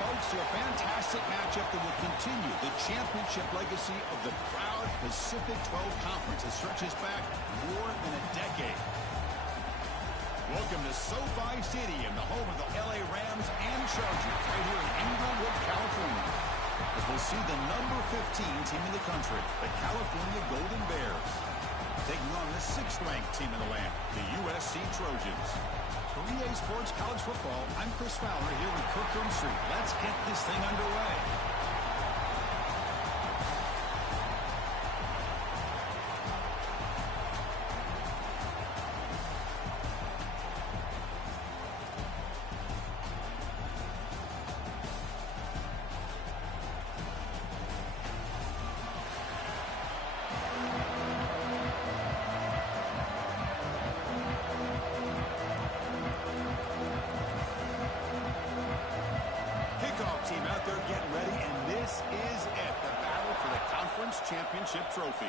folks, to a fantastic matchup that will continue the championship legacy of the proud Pacific 12 Conference that stretches back more than a decade. Welcome to SoFi Stadium, the home of the LA Rams and Chargers, right here in Inglewood, California. As we'll see the number 15 team in the country, the California Golden Bears, taking on the 6th-ranked team in the land, the USC Trojans. For EA Sports College Football, I'm Chris Fowler here with Kirkland Street. Let's get this thing underway. Team out there getting ready, and this is it, the battle for the conference championship trophy.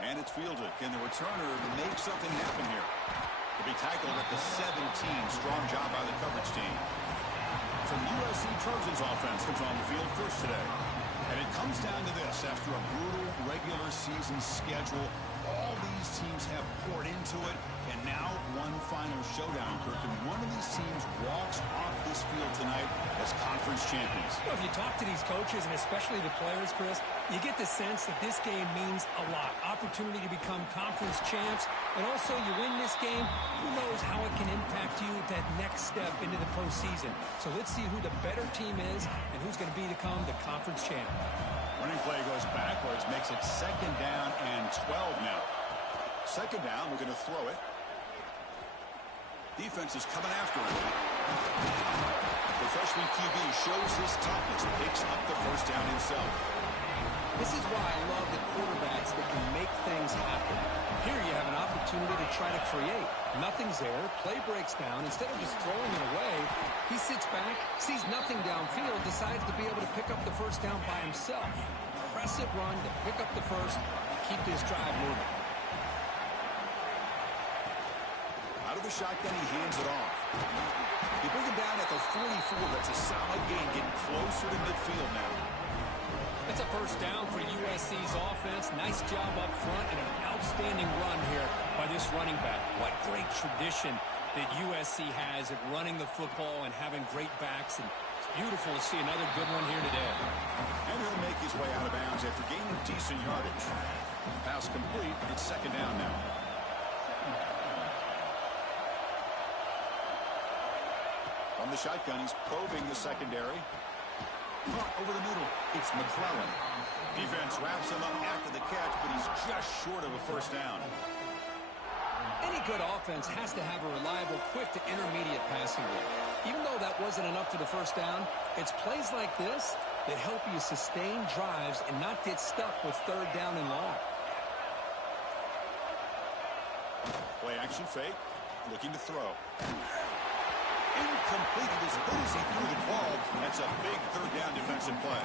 And it's fielded. Can the returner make something happen here? To be tackled at the 17. Strong job by the coverage team. So the USC Trojans offense comes on the field first today. And it comes down to this. After a brutal regular season schedule, all these teams have poured into it, and now one final showdown, Kirk, and one of these teams walks off this field tonight as conference champions. Well, if you talk to these coaches, and especially the players, Chris, you get the sense that this game means a lot. Opportunity to become conference champs, and also you win this game, who knows how it can impact you that next step into the postseason. So let's see who the better team is and who's going to become the conference champ. Running play goes backwards, makes it 2nd down and 12 now. 2nd down, we're going to throw it. Defense is coming after him. The freshman QB shows his toughness, picks up the 1st down himself. This is why I love the quarterbacks that can make things happen. Here you have an opportunity to try to create. Nothing's there. Play breaks down. Instead of just throwing it away, he sits back, sees nothing downfield, decides to be able to pick up the 1st down by himself. Impressive run to pick up the 1st, keep this drive moving. Out of the shotgun, he hands it off. They bring him down at the 44. That's a solid gain, getting closer to midfield now. It's a 1st down for USC's offense. Nice job up front and an outstanding run here by this running back. What great tradition that USC has at running the football and having great backs. And it's beautiful to see another good one here today. And he'll make his way out of bounds after gaining decent yardage. Pass complete. It's 2nd down now. From the shotgun, he's probing the secondary. Over the middle, it's McClellan. Defense wraps him up after the catch, but he's just short of a 1st down. Any good offense has to have a reliable, quick to intermediate passing game. Even though that wasn't enough for the 1st down, it's plays like this that help you sustain drives and not get stuck with 3rd down and long. Play action fake, looking to throw. Incomplete. It was good as he threw the ball. That's a big 3rd down defensive play.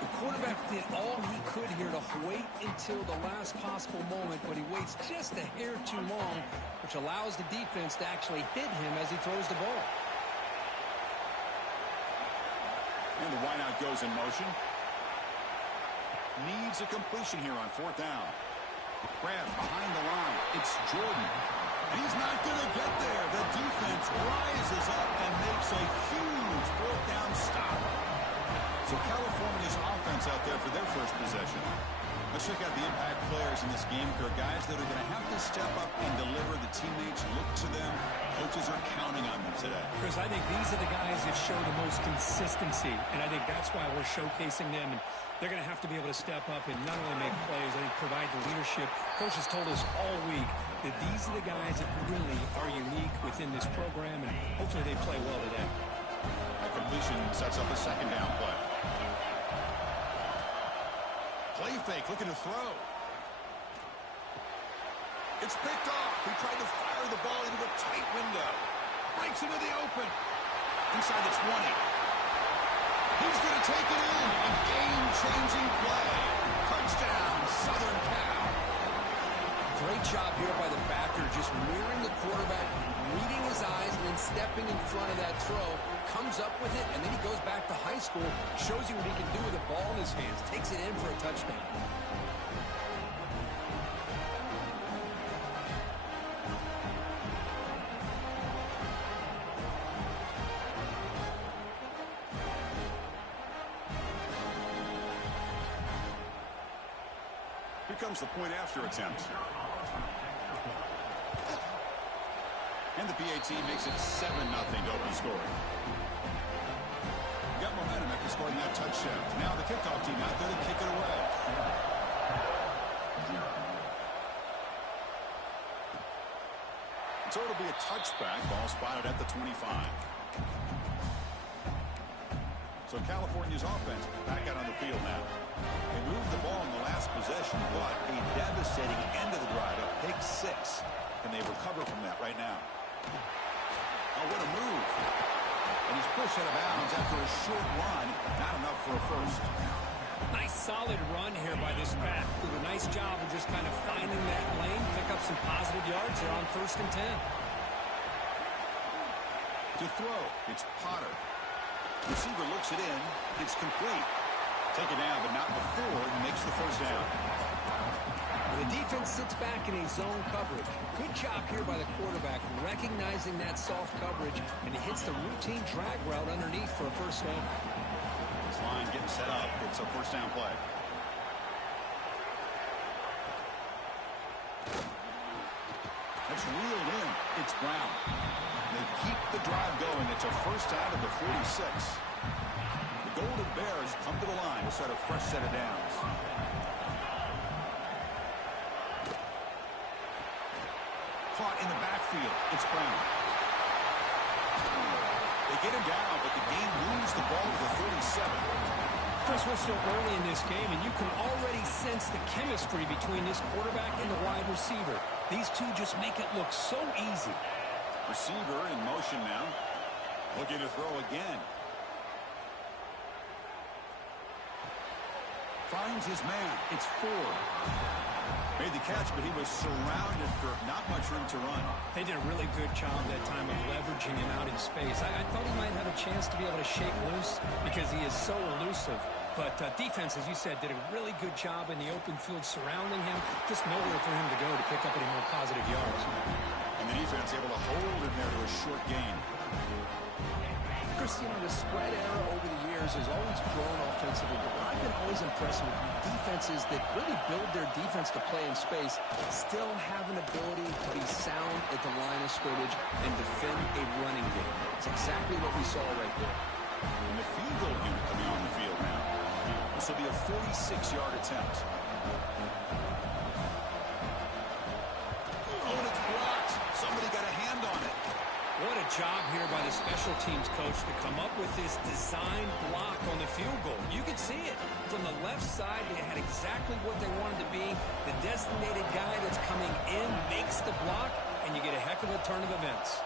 The quarterback did all he could here to wait until the last possible moment, but he waits just a hair too long, which allows the defense to actually hit him as he throws the ball. And the wideout goes in motion. Needs a completion here on 4th down. Grab behind the line. It's Jordan. He's not going to get there. The defense rises up and makes a huge 4th down stop. So California's offense out there for their 1st possession. Let's check out the impact players in this game. There are guys that are going to have to step up and deliver. The teammates look to them. Coaches are counting on them today. Chris, I think these are the guys that show the most consistency, and I think that's why we're showcasing them. And they're going to have to be able to step up and not only make plays, I think provide the leadership. Coach has told us all week that these are the guys that really are unique within this program, and hopefully they play well today. That completion sets up a 2nd down play. Play fake, looking to throw. It's picked off. He tried to fire the ball into a tight window. Breaks into the open. Inside the 20. He's going to take it in. A game-changing play. Touchdown, Southern Cal. Great job here by the backer, just mirroring the quarterback, reading his eyes, and then stepping in front of that throw. Comes up with it, and then he goes back to high school, shows you what he can do with the ball in his hands, takes it in for a touchdown. Here comes the point after attempt. And the PAT makes it 7-0 open scoring. Got momentum after scoring that touchdown. Now the kickoff team out there to kick it away. So it'll be a touchback. Ball spotted at the 25. So California's offense back out on the field now. They moved the ball in the last possession, but a devastating end of the drive, a pick 6. Can they recover from that right now? Oh, what a move. And he's pushed out of bounds after a short run. Not enough for a first. Nice solid run here by this back. Did a nice job of just kind of finding that lane, pick up some positive yards there on 1st and 10. To throw, it's Potter. Receiver looks it in. It's complete. Take it down, but not before he makes the first down. The defense sits back in a zone coverage. Good job here by the quarterback, recognizing that soft coverage, and he hits the routine drag route underneath for a first down. This line getting set up. It's a first down play. That's reeled in. It's Brown. They keep the drive going. It's a first down at the 46. The Golden Bears come to the line to start a fresh set of downs. Caught in the backfield. It's Brown. They get him down, but the game moves the ball to the 37. Chris, we're still early in this game, and you can already sense the chemistry between this quarterback and the wide receiver. These two just make it look so easy. Receiver in motion now. Looking to throw again. Finds his man. It's Ford. Made the catch, but he was surrounded for not much room to run. They did a really good job that time of leveraging him out in space. I thought he might have a chance to be able to shake loose because he is so elusive. But defense, as you said, did a really good job in the open field surrounding him. Just nowhere for him to go to pick up any more positive yards. And the defense able to hold him there to a short gain. Chris, you know, the spread era over the years has always grown offensively, but what I've been always impressed with defenses that really build their defense to play in space still have an ability to be sound at the line of scrimmage and defend a running game. It's exactly what we saw right there. And the field goal unit coming on the field now. This will be a 46-yard attempt. Oh, and it's blocked. Somebody got a hand on it. What a job here by the special teams coach to come up with this design block on the field goal. You could see it. From the left side, they had exactly what they wanted to be. The designated guy that's coming in makes the block, and you get a heck of a turn of events.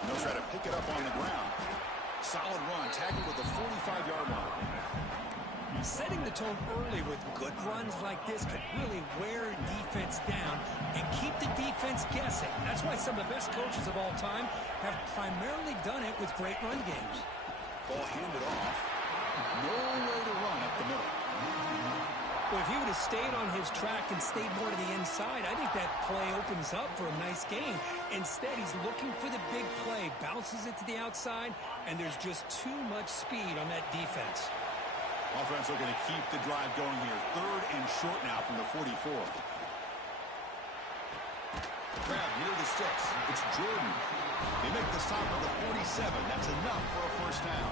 And they'll try to pick it up on the ground. Solid run, tackled at the 45-yard line. Setting the tone early with good runs like this could really wear defense down and keep the defense guessing. That's why some of the best coaches of all time have primarily done it with great run games. Ball handed off. Nowhere to run up the middle. Well, if he would have stayed on his track and stayed more to the inside, I think that play opens up for a nice gain. Instead, he's looking for the big play, bounces it to the outside, and there's just too much speed on that defense. Offense looking to keep the drive going here. 3rd and short now from the 44. Grab near the sticks. It's Jordan. They make the stop on the 47. That's enough for a first down.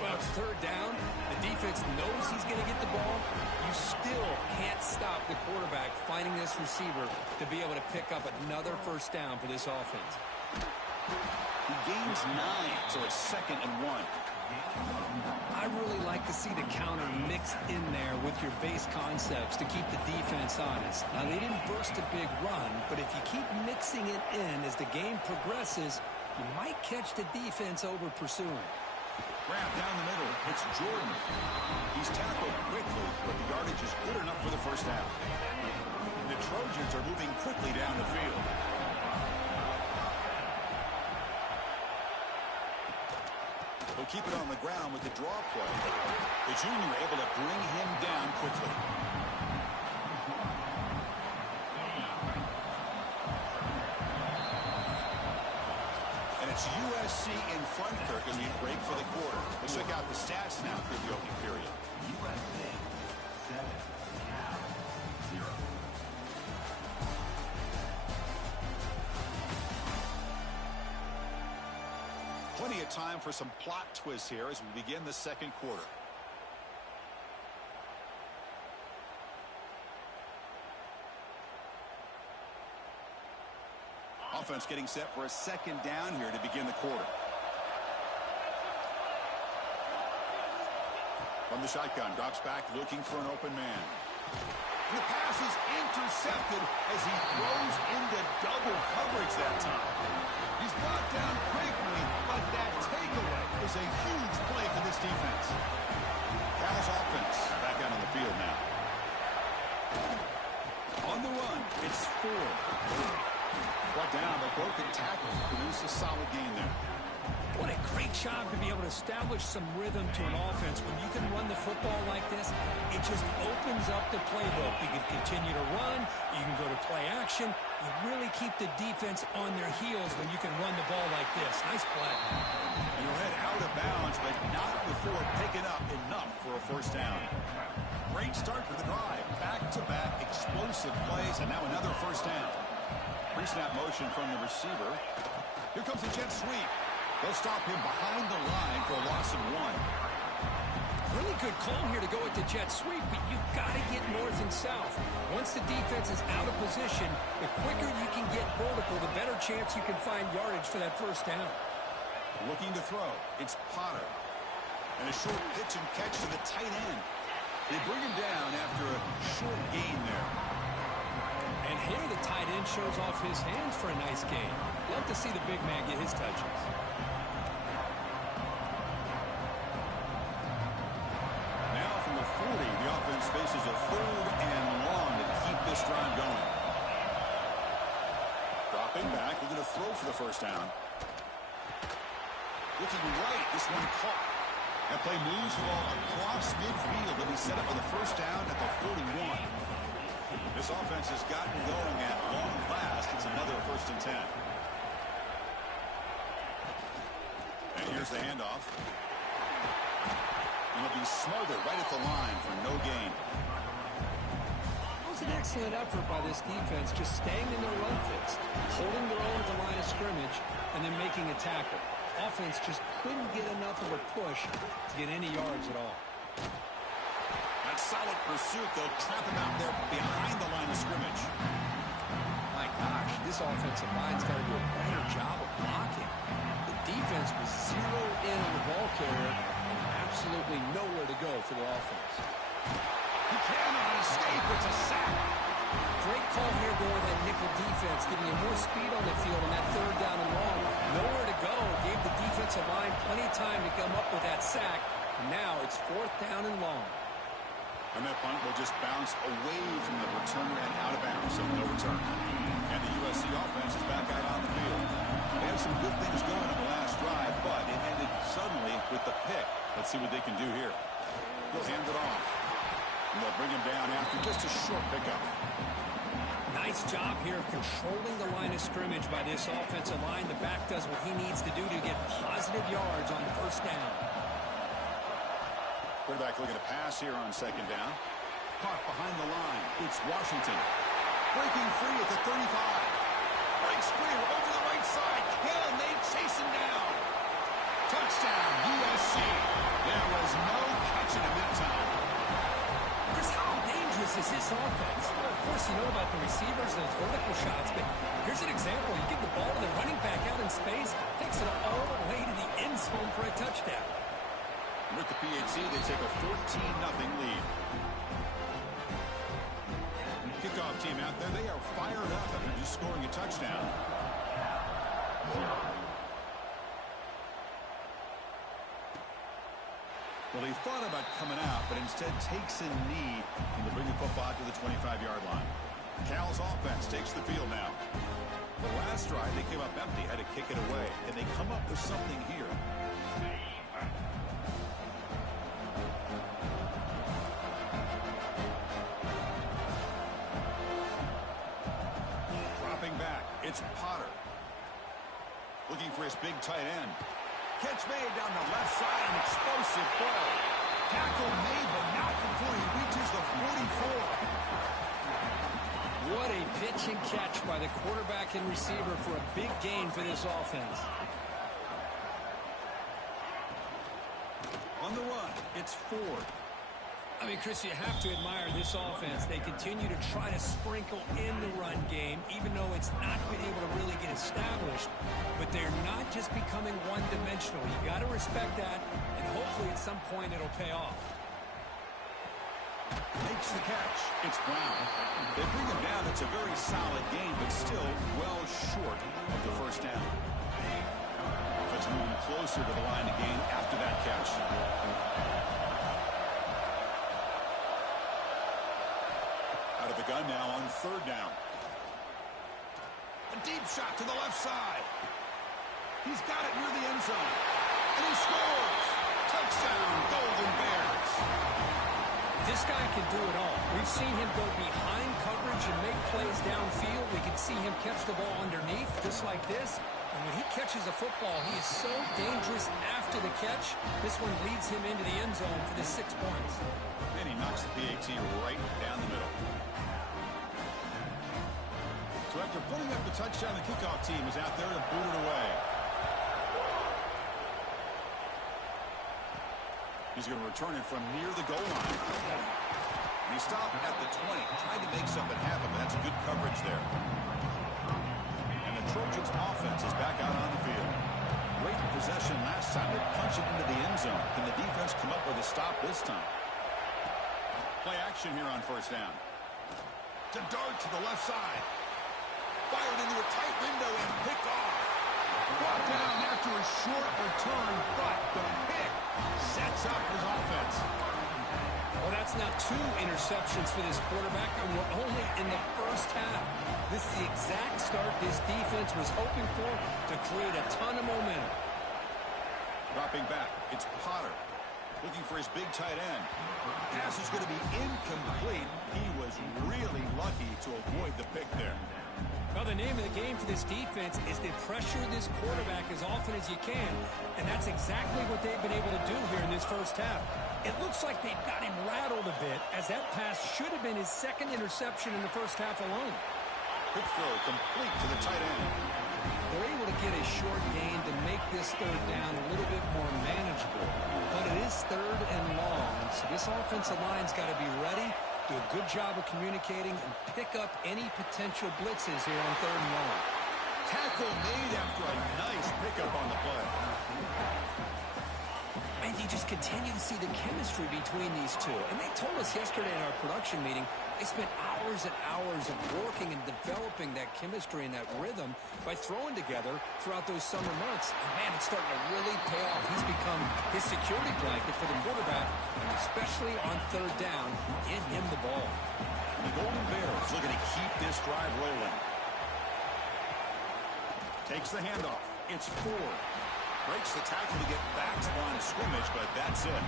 Well, it's 3rd down. The defense knows he's going to get the ball. You still can't stop the quarterback finding this receiver to be able to pick up another first down for this offense. He gains 9, so it's 2nd and 1. I really like to see the counter mixed in there with your base concepts to keep the defense honest. Now, they didn't burst a big run, but if you keep mixing it in as the game progresses, you might catch the defense over pursuing. Grab down the middle. It's Jordan. He's tackled quickly, but the yardage which is good enough for the first down. The Trojans are moving quickly down the field. He'll keep it on the ground with the draw play. The junior able to bring him down quickly. And it's USC in front, Kirk, as we break for the quarter. Let's check out the stats now through the opening period. USC 7, Cal 0. Plenty of time for some plot twists here as we begin the second quarter. Offense getting set for a second down here to begin the quarter. From the shotgun, drops back looking for an open man. And the pass is intercepted as he throws into double coverage that time. He's brought down quickly, but that takeaway is a huge play for this defense. Cal's offense back out on the field now. On the run, it's Ford. Brought down, but broken tackle. Produce a solid gain there. What a great job to be able to establish some rhythm to an offense. When you can run the football like this, it just opens up the playbook. You can continue to run. You can go to play action. You really keep the defense on their heels when you can run the ball like this. Nice play. And he'll head out of bounds, but not before picking up enough for a first down. Great start to the drive. Back-to-back explosive plays, and now another first down. Pre-snap motion from the receiver. Here comes the jet sweep. They'll stop him behind the line for a loss of 1. Really good call here to go with the jet sweep, but you've got to get north and south. Once the defense is out of position, the quicker you can get vertical, the better chance you can find yardage for that first down. Looking to throw. It's Potter. And a short pitch and catch to the tight end. They bring him down after a short gain there. And here the tight end shows off his hands for a nice gain. Love to see the big man get his touches. Now from the 40, the offense faces a 3rd and long to keep this drive going. Dropping back, looking to throw for the first down. Looking right, this one caught. That play moves the ball across midfield and he's set up for the first down at the 41. This offense has gotten going at long last. It's another 1st and 10. And here's the handoff. And it'll be smothered right at the line for no gain. It was an excellent effort by this defense, just staying in their run fits, holding their own at the line of scrimmage, and then making a tackle. Offense just couldn't get enough of a push to get any yards at all. That solid pursuit, they'll trap him out there behind the line of scrimmage. My gosh, this offensive line's got to do a better job of blocking. The defense was zeroed in on the ball carrier and absolutely nowhere to go for the offense. He cannot escape. It's a sack. Great call here going that nickel defense, giving him more speed on the field on that 3rd down and long. Nowhere to go. Gave the defensive line plenty of time to come up with that sack. And now it's 4th down and long. And that punt will just bounce away from the returner and out of bounds, so no return. And the USC offense is back out on the field. They had some good things going on the last drive, but it ended suddenly with the pick. Let's see what they can do here. They'll hand it off. And they'll bring him down after just a short pickup. Nice job here of controlling the line of scrimmage by this offensive line. The back does what he needs to do to get positive yards on the first down. Quarterback looking to pass here on 2nd down. Caught behind the line. It's Washington. Breaking free at the 35. Breaks free over the right side. Can they chase him down? Touchdown, USC. There was no catching him that time. Chris, how dangerous is this offense? Well, of course, you know about the receivers, those vertical shots, but here's an example. You give the ball to the running back out in space, takes it all the way to the end zone for a touchdown. With the PHC, they take a 14-0 lead. Kickoff team out there, they are fired up after just scoring a touchdown. Well, he thought about coming out, but instead takes a knee and to bring the football to the 25-yard line. Cal's offense takes the field now. The last drive, they came up empty, had to kick it away. Can they come up with something here? Dropping back, it's Potter. Looking for his big tight end. Catch made down the left side, an explosive throw. Tackle made, but not before he reaches the 44. What a pitch and catch by the quarterback and receiver for a big gain for this offense. On the run, it's Ford. I mean, Chris, you have to admire this offense. They continue to try to sprinkle in the run game, even though it's not been able to really get established. But they're not just becoming one-dimensional. You got to respect that, and hopefully at some point it'll pay off. Makes the catch. It's Brown. They bring him down. It's a very solid game, but still well short of the first down. Offense moving closer to the line of gain after that catch. Out of the gun now on third down. A deep shot to the left side. He's got it near the end zone. And he scores. Touchdown, Golden Bears. This guy can do it all. We've seen him go behind coverage and make plays downfield. We can see him catch the ball underneath, just like this. And when he catches a football, he is so dangerous after the catch. This one leads him into the end zone for the 6 points. And he knocks the PAT right down the middle. So after putting up the touchdown, the kickoff team is out there to boot it away. He's going to return it from near the goal line. And he stopped at the 20, trying to make something happen, but that's good coverage there. And the Trojans' offense is back out on the field. Great possession last time. They punched it into the end zone. Can the defense come up with a stop this time? Play action here on first down. To dart to the left side. Fired into a tight window and picked off. Brought down after a short return, but the pick sets up his offense. Well, that's now 2 interceptions for this quarterback, and we're only in the first half. This is the exact start this defense was hoping for to create a ton of momentum. Dropping back, it's Potter. Looking for his big tight end. Pass is going to be incomplete. He was really lucky to avoid the pick there. Well, the name of the game for this defense is to pressure this quarterback as often as you can, and that's exactly what they've been able to do here in this first half. It looks like they've got him rattled a bit, as that pass should have been his 2nd interception in the first half alone. Quick throw complete to the tight end. They're able to get a short gain to make this third down a little bit more manageable, but it is third and long, so this offensive line's got to be ready, do a good job of communicating, and pick up any potential blitzes here on third and long. Tackle made after a nice pickup on the play. And you just continue to see the chemistry between these two. And they told us yesterday in our production meeting, they spent hours and hours of working and developing that chemistry and that rhythm by throwing together throughout those summer months. And man, it's starting to really pay off. He's become his security blanket for the quarterback, and especially on third down, get him the ball. And the Golden Bears looking to keep this drive rolling. Takes the handoff. It's Ford. Breaks the tackle to get back to the line of scrimmage, but that's it.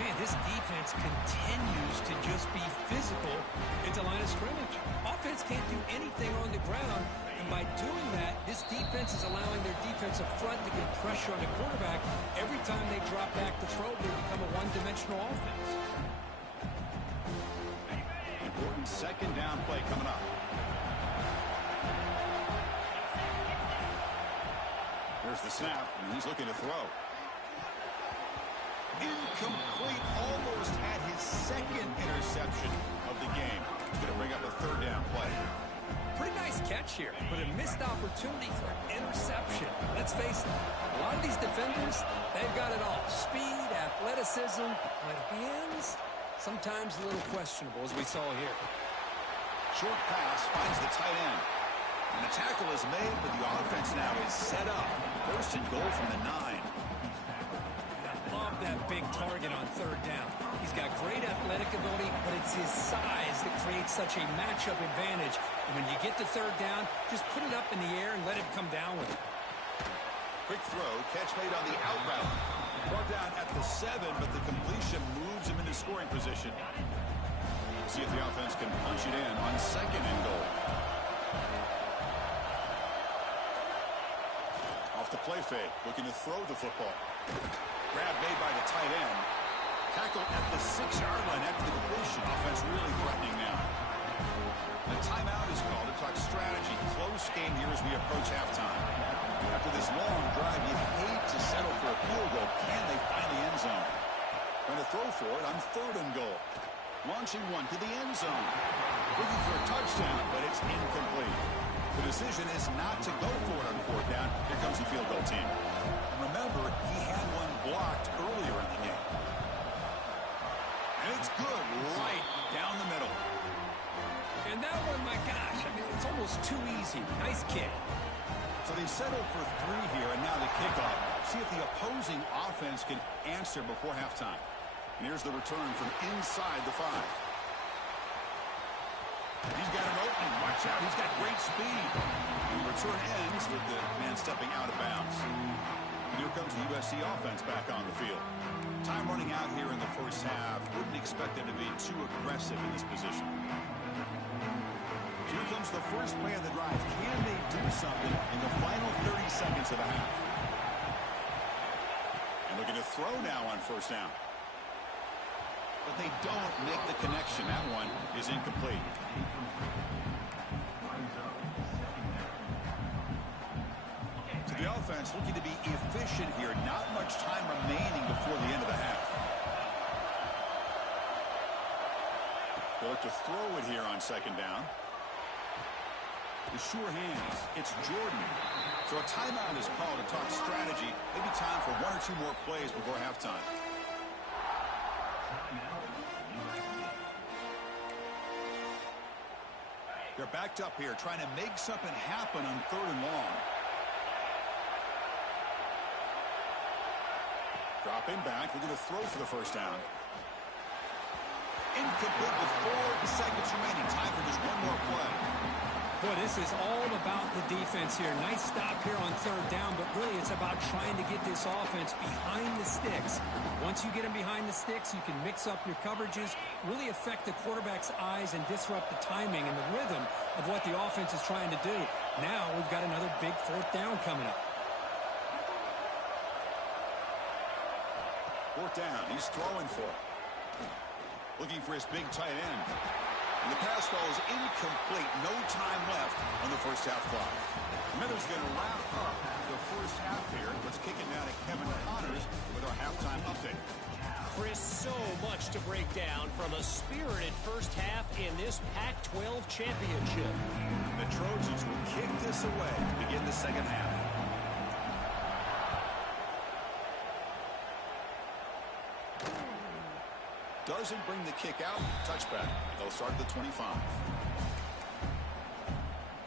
Man, this defense continues to just be physical at the line of scrimmage. Offense can't do anything on the ground, and by doing that, this defense is allowing their defensive front to get pressure on the quarterback. Every time they drop back to throw, they become a one-dimensional offense. Important second down play coming up. There's the snap, and he's looking to throw. Incomplete, almost had his 2nd interception of the game. He's going to bring up a third down play. Pretty nice catch here, but a missed opportunity for an interception. Let's face it, a lot of these defenders, they've got it all. Speed, athleticism, but hands, sometimes a little questionable, as we saw here. Short pass finds the tight end. And the tackle is made, but the offense now is set up. 1st and goal from the 9. I love that big big target on third down. He's got great athletic ability, but it's his size that creates such a matchup advantage. And when you get to third down, just put it up in the air and let him come down with it. Quick throw, catch made on the out route. Brought down at the 7, but the completion moves him into scoring position. See if the offense can punch it in on 2nd and goal. Off the play fake, looking to throw the football. Grab made by the tight end. Tackle at the 6-yard line after the completion. Offense really threatening now. A timeout is called to talk strategy. Close game here as we approach halftime. After this long drive, you hate to settle for a field goal. Can they find the end zone? Going to throw for it on 3rd and goal. Launching one to the end zone. Looking for a touchdown, but it's incomplete. The decision is not to go for it on 4th down. Here comes the field goal team. And remember, he had one blocked earlier in the game. And it's good right down the middle. And that one, my gosh, I mean, it's almost too easy. Nice kick. So they settle for 3 here, and now the kickoff. See if the opposing offense can answer before halftime. And here's the return from inside the 5. He's got an opening. Watch out. He's got great speed. And the return ends with the man stepping out of bounds. And here comes the USC offense back on the field. Time running out here in the first half. Wouldn't expect them to be too aggressive in this position. Here comes the first play of the drive. Can they do something in the final 30 seconds of the half? And looking to throw now on 1st down. But they don't make the connection. That one is incomplete. So the offense looking to be efficient here. Not much time remaining before the end of the half. They look to throw it here on 2nd down. The sure hands. It's Jordan. So a timeout is called to talk strategy. Maybe time for 1 or 2 more plays before halftime. They're backed up here, trying to make something happen on 3rd and long. Dropping back, looking to throw for the 1st down. Incomplete with 4 seconds remaining. Time for just 1 more play. Boy, this is all about the defense here. Nice stop here on 3rd down, but really it's about trying to get this offense behind the sticks. Once you get them behind the sticks, you can mix up your coverages, really affect the quarterback's eyes and disrupt the timing and the rhythm of what the offense is trying to do. Now we've got another big 4th down coming up. 4th down, he's throwing for it. Looking for his big tight end. And the pass falls incomplete. No time left on the first half clock. Miller's going to wrap up the first half here. Let's kick it now to Kevin Connors with our halftime update. Chris, so much to break down from a spirited first half in this Pac-12 championship. The Trojans will kick this away to begin the second half. Doesn't bring the kick out. Touchback. They'll start at the 25.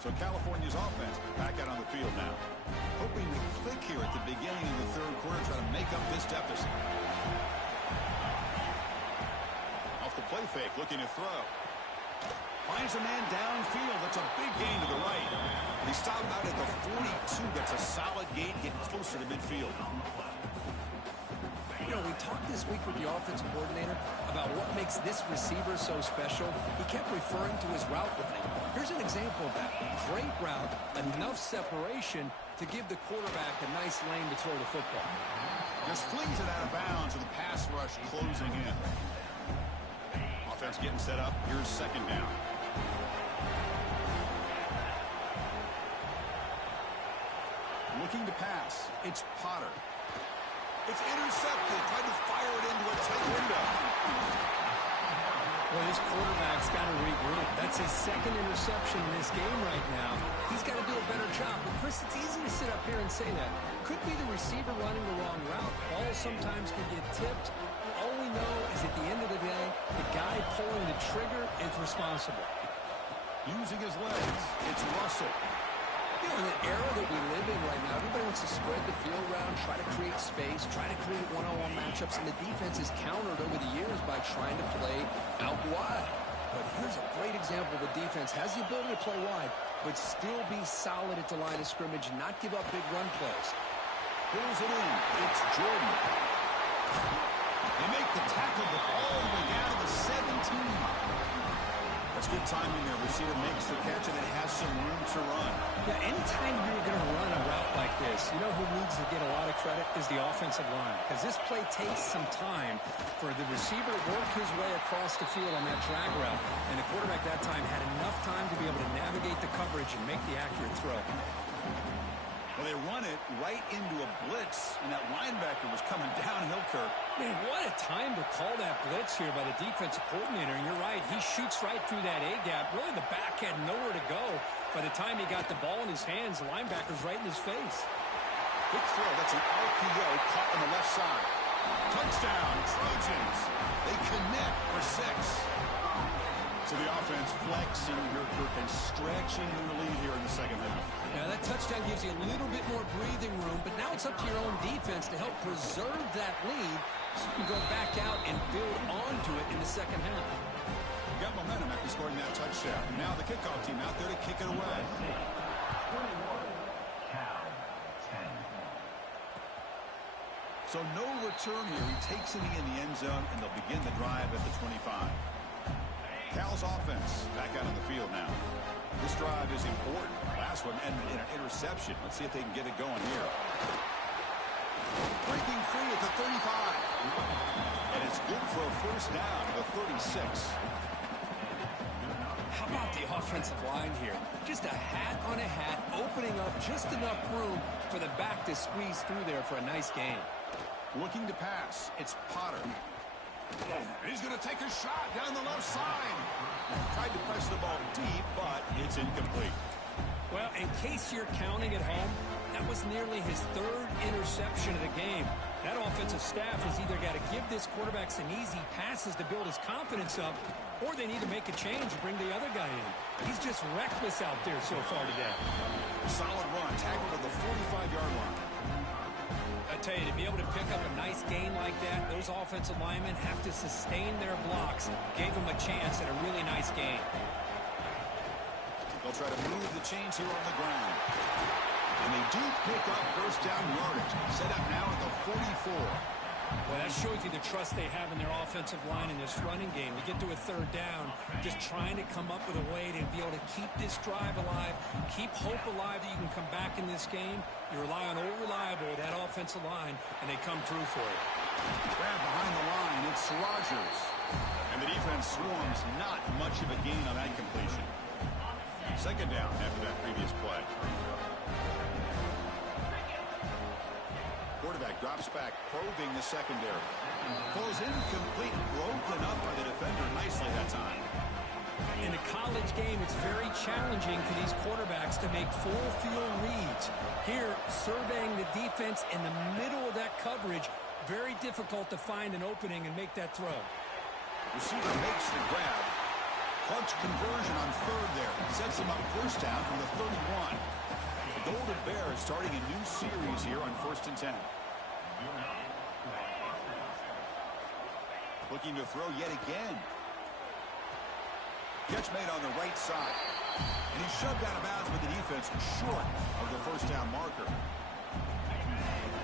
So California's offense back out on the field now. Hoping to click here at the beginning of the 3rd quarter, try to make up this deficit. Off the play fake, looking to throw. Finds a man downfield. That's a big gain to the right. He stopped out at the 42. That's a solid gain, getting closer to midfield. You know, we talked this week with the offensive coordinator about what makes this receiver so special. He kept referring to his route running. Here's an example of that. Great route, enough separation to give the quarterback a nice lane to throw the football. Just flings it out of bounds with the pass rush closing in. Offense getting set up. Here's 2nd down. Looking to pass. It's Potter. It's intercepted. Tried to fire it into a tight window. Well, this quarterback's got to regroup. That's his 2nd interception in this game right now. He's got to do a better job. But, Chris, it's easy to sit up here and say that. Could be the receiver running the wrong route. Ball sometimes can get tipped. All we know is at the end of the day, the guy pulling the trigger is responsible. Using his legs. It's Russell. You know, in the era that we live in right now, everybody wants to spread the field around, try to create space, try to create one-on-one matchups, and the defense is countered over the years by trying to play out wide. But here's a great example of a defense has the ability to play wide, but still be solid at the line of scrimmage and not give up big run plays. Pulls it in. It's Jordan. They make the tackle, but all the way down to the 17. That's good timing there. Receiver makes the catch, and it has some room to run. Yeah, anytime you're going to run a route like this, you know who needs to get a lot of credit is the offensive line. Because this play takes some time for the receiver to work his way across the field on that drag route. And the quarterback that time had enough time to be able to navigate the coverage and make the accurate throw. Well, they run it right into a blitz, and that linebacker was coming downhill, Kirk. Man, what a time to call that blitz here by the defensive coordinator. And you're right, he shoots right through that A-gap. Really, the back had nowhere to go. By the time he got the ball in his hands, the linebacker's right in his face. Big throw. That's an RPO caught on the left side. Touchdown, Trojans. They connect for 6. So the offense flexing here, Kirk, and stretching their lead here in the second half. Now, that touchdown gives you a little bit more breathing room, but now it's up to your own defense to help preserve that lead so you can go back out and build onto it in the second half. Got momentum after scoring that touchdown. Now the kickoff team out there to kick it away. So no return here. He takes it in the end zone, and they'll begin the drive at the 25. Cal's offense back out on the field now. This drive is important. Last one ended in an interception. Let's see if they can get it going here. Breaking free at the 35. And it's good for a first down at the 36. How about the offensive line here? Just a hat on a hat, opening up just enough room for the back to squeeze through there for a nice gain. Looking to pass. It's Potter. He's going to take a shot down the left side. Tried to press the ball deep, but it's incomplete. Well, in case you're counting at home, that was nearly his 3rd interception of the game. That offensive staff has either got to give this quarterback some easy passes to build his confidence up, or they need to make a change and bring the other guy in. He's just reckless out there so far today. Solid run, tackled at the 45-yard line. I tell you, to be able to pick up a nice gain like that, those offensive linemen have to sustain their blocks. Gave them a chance at a really nice gain. They'll try to move the chains here on the ground. And they do pick up first down yardage. Set up now at the 44. Well, that shows you the trust they have in their offensive line in this running game. To get to a 3rd down, just trying to come up with a way to be able to keep this drive alive, keep hope alive that you can come back in this game. You rely on old reliable, that offensive line, and they come through for you. Grab behind the line, it's Rodgers. And the defense swarms, not much of a gain on that completion. Second down after that previous play. Quarterback drops back, probing the secondary. Falls incomplete, broken up by the defender nicely that time. In the college game, it's very challenging for these quarterbacks to make full field reads. Here, surveying the defense in the middle of that coverage, very difficult to find an opening and make that throw. Receiver makes the grab. Clutch conversion on 3rd there. Sets him up first down from the 31. The Golden Bears starting a new series here on 1st and 10. Looking to throw yet again. Catch made on the right side. And he's shoved out of bounds with the defense short of the first down marker.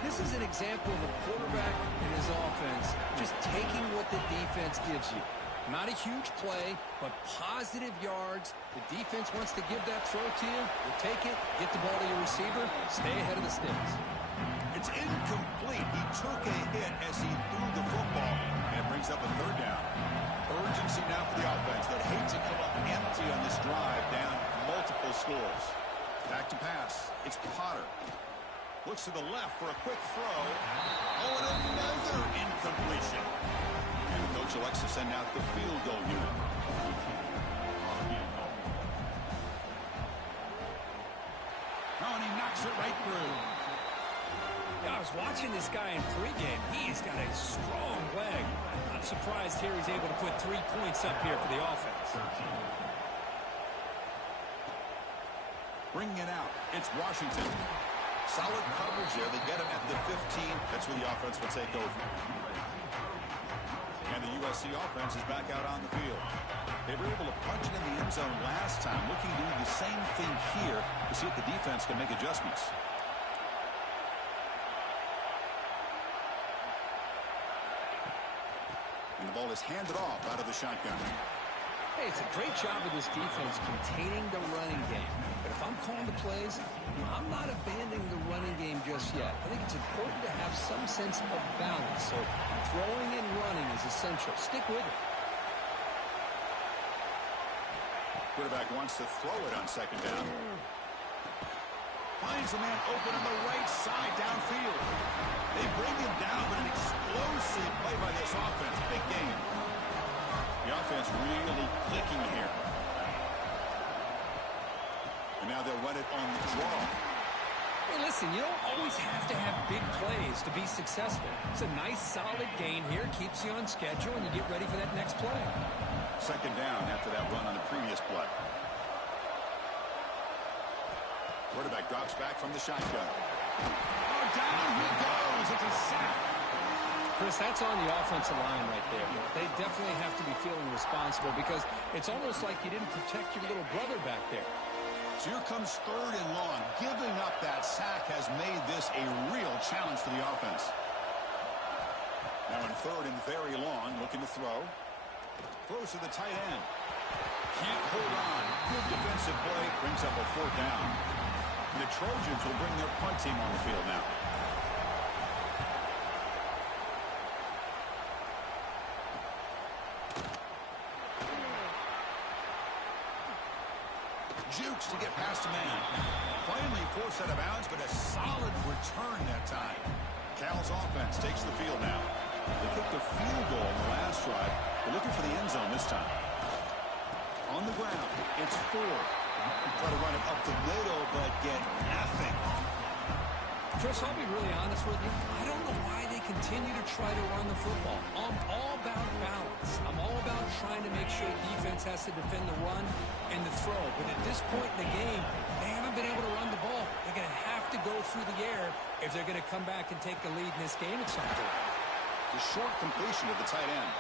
This is an example of a quarterback and his offense just taking what the defense gives you. Not a huge play, but positive yards. The defense wants to give that throw to you. You take it, get the ball to your receiver, stay ahead of the sticks. It's incomplete. He took a hit as he threw the football, and it brings up a 3rd down. Urgency now for the offense that hates to come up empty on this drive, down multiple scores. Back to pass. It's Potter. Looks to the left for a quick throw. Oh, and another incompletion. And the coach elects to send out the field goal unit. Oh, and he knocks it right through. Yeah, I was watching this guy in pregame. He's got a strong leg. Not surprised here he's able to put 3 points up here for the offense. Bringing it out, it's Washington. Solid coverage there. They get him at the 15. That's where the offense will take over. And the USC offense is back out on the field. They were able to punch it in the end zone last time. Looking to do the same thing here to see if the defense can make adjustments. And the ball is handed off out of the shotgun. Hey, it's a great job of this defense containing the running game. But if I'm calling the plays, I'm not abandoning the running game just yet. I think it's important to have some sense of balance. So throwing and running is essential. Stick with it. Quarterback wants to throw it on second down. Finds a man open on the right side downfield. They bring him down, but an explosive play by this offense. Big game. The offense really clicking here. And now they'll run it on the draw. Hey, listen, you don't always have to have big plays to be successful. It's a nice, solid gain here. Keeps you on schedule, and you get ready for that next play. Second down after that run on the previous play. Quarterback drops back from the shotgun. Oh, down he goes. It's a sack. Chris, that's on the offensive line right there. They definitely have to be feeling responsible because it's almost like you didn't protect your little brother back there. So here comes third and long. Giving up that sack has made this a real challenge for the offense. Now in third and very long, looking to throw. Throws to the tight end. Can't hold on. Good defensive play. Brings up a fourth down. The Trojans will bring their punt team on the field now. Jukes to get past a man. Finally forced out of bounds, but a solid return that time. Cal's offense takes the field now. They kicked a field goal in the last drive. They're looking for the end zone this time. On the ground, it's Ford. Try to run it up the middle, but get nothing. Chris, I'll be really honest with you. I don't know why they continue to try to run the football. I'm all about balance. I'm all about trying to make sure defense has to defend the run and the throw. But at this point in the game, they haven't been able to run the ball. They're going to have to go through the air if they're going to come back and take the lead in this game at some point. The short completion of the tight end.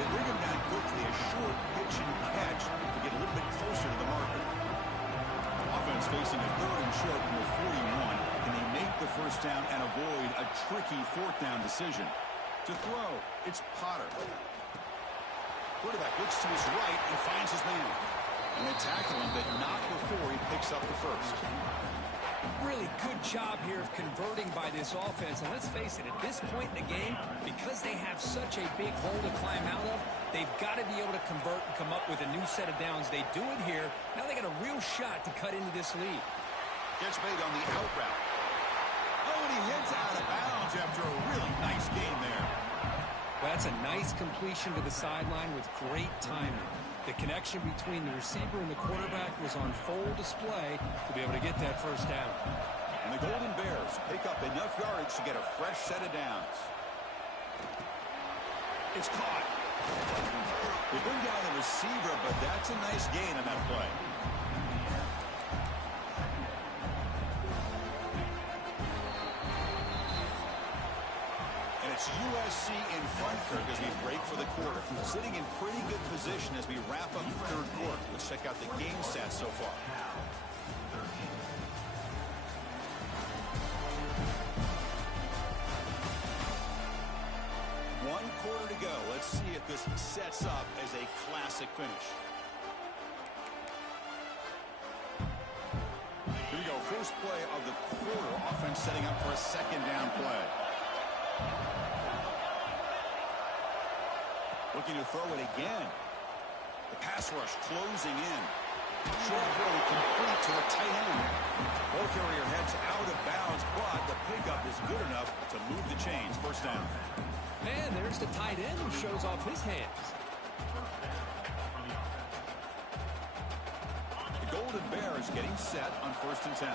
They bring him down quickly, a short pitch and catch to get a little bit closer to the marker. Offense facing a third and short from the 41. Can they make the first down and avoid a tricky fourth down decision? To throw, it's Potter. Quarterback looks to his right and finds his man. And they tackle him, but not before he picks up the first. Really good job here of converting by this offense. And let's face it, at this point in the game, because they have such a big hole to climb out of, they've got to be able to convert and come up with a new set of downs. They do it here. Now they got a real shot to cut into this lead. Gets made on the out route. Oh, and he hits out of bounds after a really nice game there. Well, that's a nice completion to the sideline with great timing. The connection between the receiver and the quarterback was on full display to be able to get that first down. And the Golden Bears pick up enough yards to get a fresh set of downs. It's caught. They bring down the receiver, but that's a nice gain on that play. It's USC in front, Kirk, as we break for the quarter. Sitting in pretty good position as we wrap up the third quarter. Let's check out the game stats so far. One quarter to go. Let's see if this sets up as a classic finish. Here we go. First play of the quarter. Offense setting up for a second down play. Looking to throw it again. The pass rush closing in. Short throw complete to the tight end. Ball carrier heads out of bounds, but the pickup is good enough to move the chains. First down. And there's the tight end who shows off his hands. The Golden Bears getting set on 1st and 10.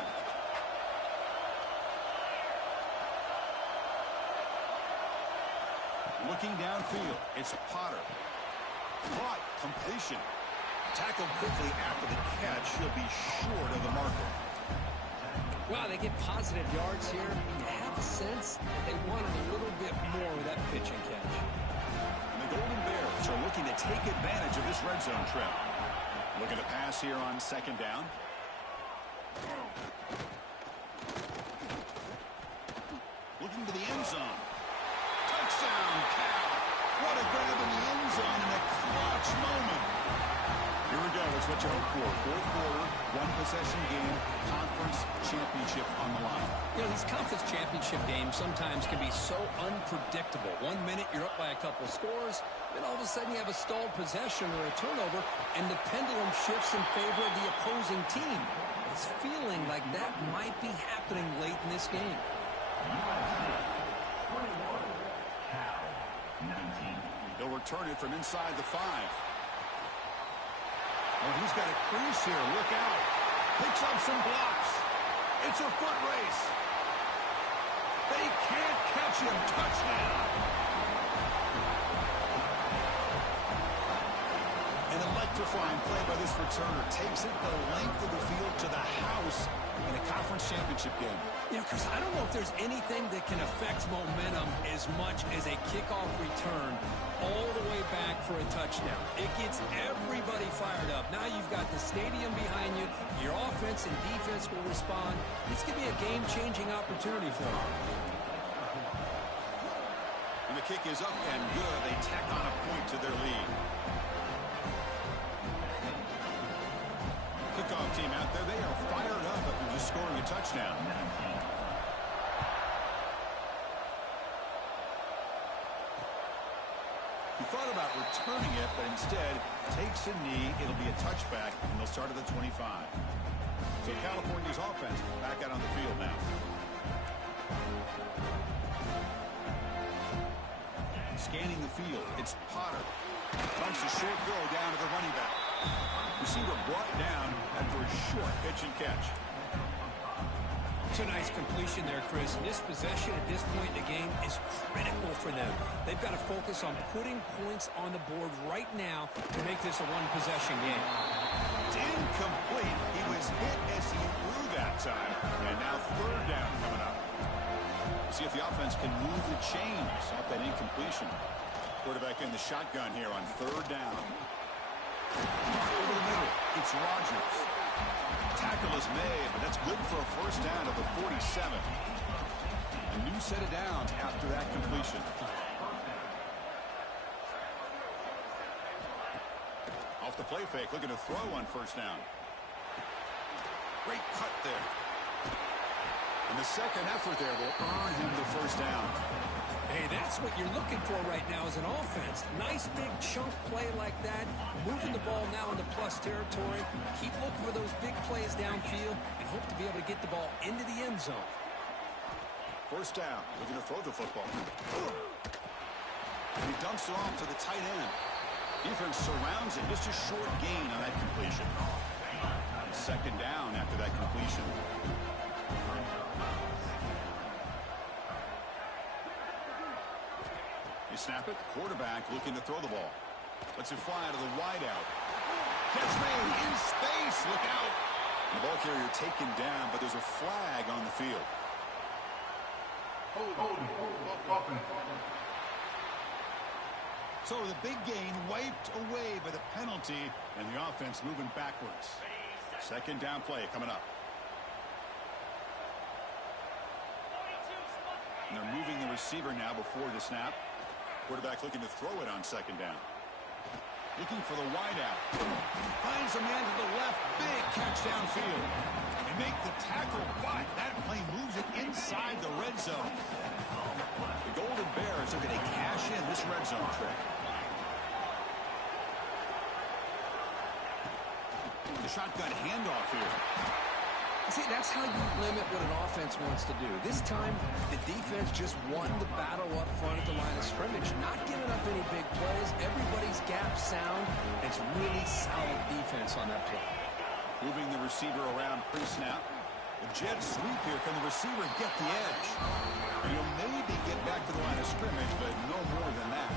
Looking downfield, it's Potter. Caught, completion. Tackled quickly after the catch. He'll be short of the marker. Well, they get positive yards here. You have a sense that they wanted a little bit more with that pitch and catch. And the Golden Bears are looking to take advantage of this red zone trip. Look at the pass here on second down. Looking to the end zone. Touchdown, Cal. What a grab in the end zone in a clutch moment. Here we go. It's what you hope for. Fourth quarter, one-possession game, conference championship on the line. You know, these conference championship games sometimes can be so unpredictable. 1 minute you're up by a couple scores, then all of a sudden you have a stalled possession or a turnover, and the pendulum shifts in favor of the opposing team. It's feeling like that might be happening late in this game. USC 21, Cal 19. He'll return it from inside the 5. Oh, he's got a crease here. Look out. Picks up some blocks. It's a foot race. They can't catch him. Touchdown. An electrifying play by this returner. Takes it the length of the field to the house in a conference championship game. You know, Chris, I don't know if there's anything that can affect momentum as much as a kickoff return all the way back for a touchdown. It gets everybody fired up. Now you've got the stadium behind you. Your offense and defense will respond. This could be a game-changing opportunity for them. And the kick is up and good. They tack on a point to their lead. Kickoff team out there. They are fired up after just scoring a touchdown. He thought about returning it, but instead takes a knee. It'll be a touchback, and they'll start at the 25. So California's offense back out on the field now. Scanning the field, it's Potter. Dumps a short throw down to the running back. Receiver brought down after a short pitch and catch. It's a nice completion there, Chris. This possession at this point in the game is critical for them. They've got to focus on putting points on the board right now to make this a one-possession game. It's incomplete. He was hit as he threw that time. And now third down coming up. See if the offense can move the chains off that incompletion. Quarterback in the shotgun here on third down. Over the middle, it's Rodgers. Tackle is made, but that's good for a first down at the 47. A new set of downs after that completion. Off the play fake, looking to throw on first down. Great cut there. And the second effort there will earn him the first down. Hey, that's what you're looking for right now as an offense. Nice big chunk play like that. Moving the ball now into plus territory. Keep looking for those big plays downfield and hope to be able to get the ball into the end zone. First down. Looking to throw the football. And he dumps it off to the tight end. Defense surrounds it. Just a short gain on that completion. Second down after that completion. You snap it. Quarterback looking to throw the ball. Lets it fly to the wideout. Catch made in space. Look out. The ball carrier taken down, but there's a flag on the field. So the big gain wiped away by the penalty, and the offense moving backwards. Second down play coming up. And they're moving the receiver now before the snap. Quarterback looking to throw it on second down. Looking for the wideout. Finds a man to the left. Big catch downfield. They make the tackle, but that play moves it inside the red zone. The Golden Bears are going to cash in this red zone trick. The shotgun handoff here. See, that's how you limit what an offense wants to do. This time, the defense just won the battle up front at the line of scrimmage, not giving up any big plays. Everybody's gap sound. It's really solid defense on that play. Moving the receiver around pre-snap. The jet sweep here. Can the receiver get the edge? And he'll maybe get back to the line of scrimmage, but no more than that.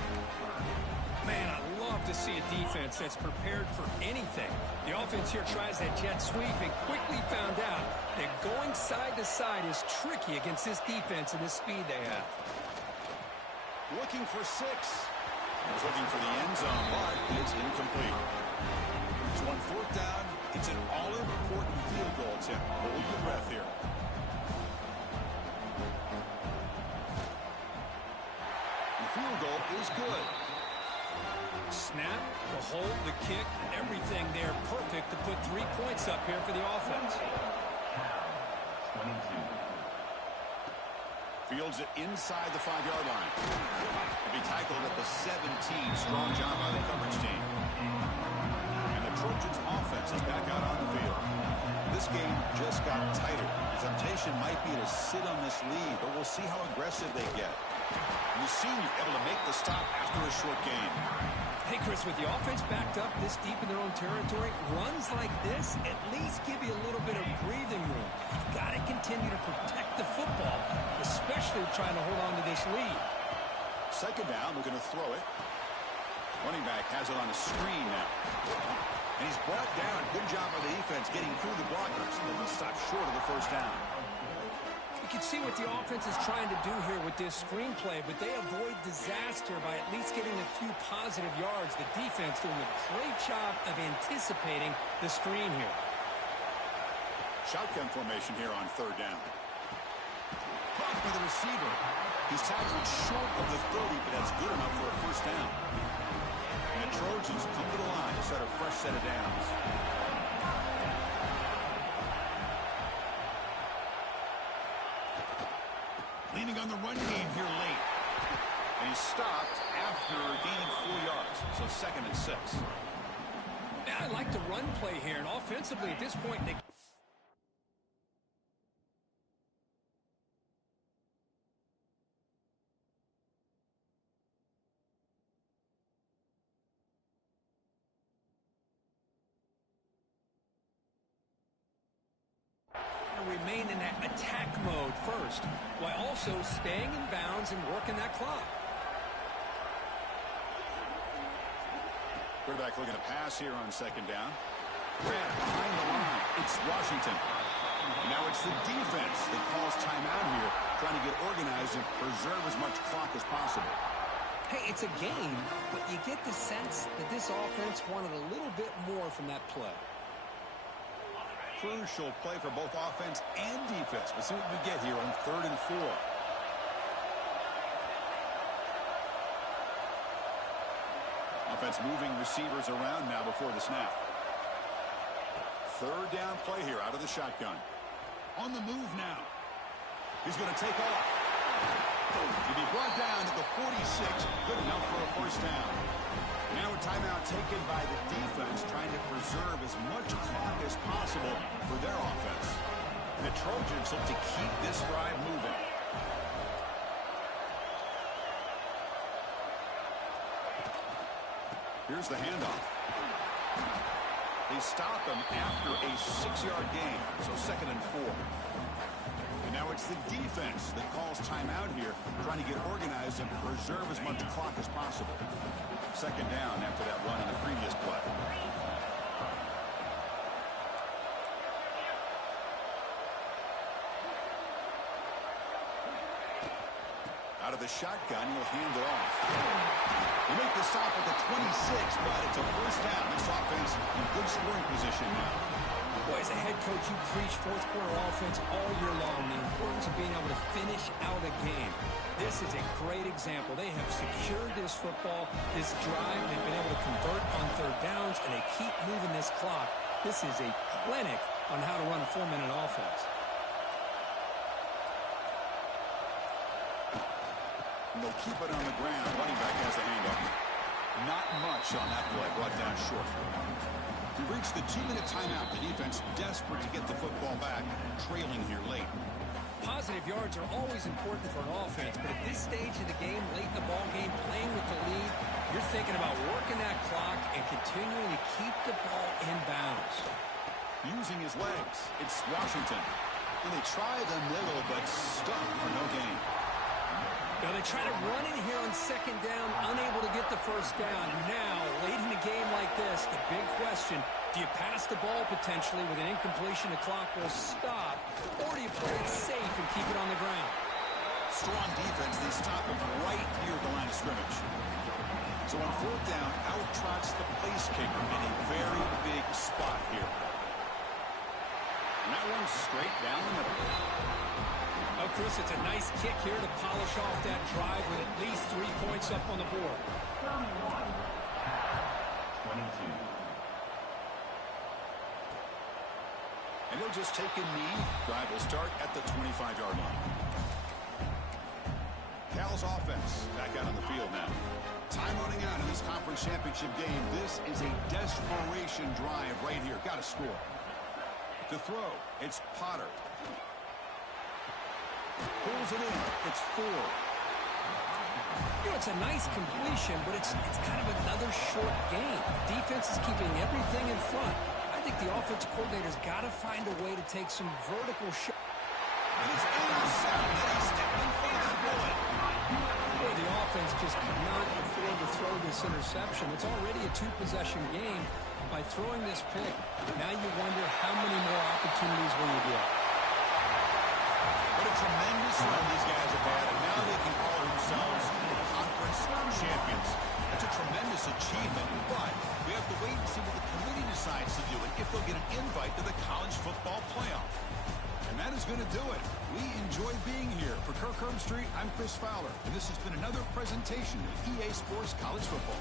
Man, I love tough to see a defense that's prepared for anything. The offense here tries that jet sweep and quickly found out that going side to side is tricky against this defense and the speed they have. Looking for 6. He's looking for the end zone, but it's incomplete. It's 1 4th down. It's an all-important field goal attempt. Hold your breath here. The field goal is good. Snap, the hold, the kick, everything there perfect to put 3 points up here for the offense. 22. Fields it inside the 5-yard line. He'll be tackled at the 17. Strong job by the coverage team. And the Trojans offense is back out on the field. This game just got tighter. The temptation might be to sit on this lead, but we'll see how aggressive they get. And the senior able to make the stop after a short gain. Hey, Chris, with the offense backed up this deep in their own territory, runs like this at least give you a little bit of breathing room. You've got to continue to protect the football, especially trying to hold on to this lead. Second down, looking to throw it. Running back has it on a screen now. And he's brought down. Good job by the defense getting through the blockers. And he stopped short of the first down. You can see what the offense is trying to do here with this screenplay, but they avoid disaster by at least getting a few positive yards. The defense doing a great job of anticipating the screen here. Shotgun formation here on 3rd down. Caught by the receiver. He's tackled short of the 30, but that's good enough for a first down. And the Trojans come to the line to set a fresh set of downs. Leaning on the run game here late. And he's stopped after gaining 4 yards. So 2nd and 6. Yeah, I like the run play here, and offensively at this point, they remain in that attack mode first, while also staying in bounds and working that clock. Quarterback looking to pass here on 2nd down. Grant behind the line. It's Washington. Now it's the defense that calls timeout here, trying to get organized and preserve as much clock as possible. Hey, it's a game, but you get the sense that this offense wanted a little bit more from that play. Crucial play for both offense and defense. Let's see what we get here on 3rd and 4. Offense moving receivers around now before the snap. 3rd down play here out of the shotgun. On the move now. He's going to take off. He'll be brought down at the 46. Good enough for a first down. Now a timeout taken by the defense, trying to preserve as much clock as possible for their offense. The Trojans look to keep this drive moving. Here's the handoff. They stop him after a 6-yard gain, so 2nd and 4. And now it's the defense that calls timeout here, trying to get organized and preserve as much clock as possible. 2nd down after that run in the previous play. Out of the shotgun, he'll hand it off. They make the stop at the 26, but it's a first down. This offense in good scoring position now. Boy, as a head coach, you preach fourth-quarter offense all year long, the importance of being able to finish out a game. This is a great example. They have secured this football, this drive. They've been able to convert on 3rd downs, and they keep moving this clock. This is a clinic on how to run a 4-minute offense. And they'll keep it on the ground. Running back has the handoff. Not much on that play, brought down short. We've reached the 2-minute timeout. The defense desperate to get the football back, trailing here late. Positive yards are always important for an offense, but at this stage of the game, late in the ball game, playing with the lead, you're thinking about working that clock and continuing to keep the ball in bounds. Using his legs, it's Washington. And they try the middle, but stuck for no gain. Now they try to run in here on second down, unable to get the first down. And now, late in a game like this, the big question, do you pass the ball potentially with an incompletion? The clock will stop. Or do you play it safe and keep it on the ground? Strong defense. They stop him right near the line of scrimmage. So on fourth down, out trots the place kicker in a very big spot here. And that one's straight down the middle. Oh, Chris, it's a nice kick here to polish off that drive with at least 3 points up on the board. 22. And he'll just take a knee. Drive will start at the 25-yard line. Cal's offense back out on the field now. Time running out in this conference championship game. This is a desperation drive right here. Got to score. To throw, it's Potter. Pulls it in. It's 4. You know, it's a nice completion, but it's kind of another short game. The defense is keeping everything in front. I think the offensive coordinator's got to find a way to take some vertical shots. And it's intercepted. He's stepping in front of that bullet. Boy, the offense just cannot afford to throw this interception. It's already a 2-possession game. By throwing this pick, now you wonder how many more opportunities will you get. What a tremendous run these guys have had, and now they can call themselves conference champions. That's a tremendous achievement, but we have to wait and see what the committee decides to do and if they'll get an invite to the college football playoff. And that is going to do it. We enjoy being here. For Kirk Herbstreit, I'm Chris Fowler, and this has been another presentation of EA Sports College Football.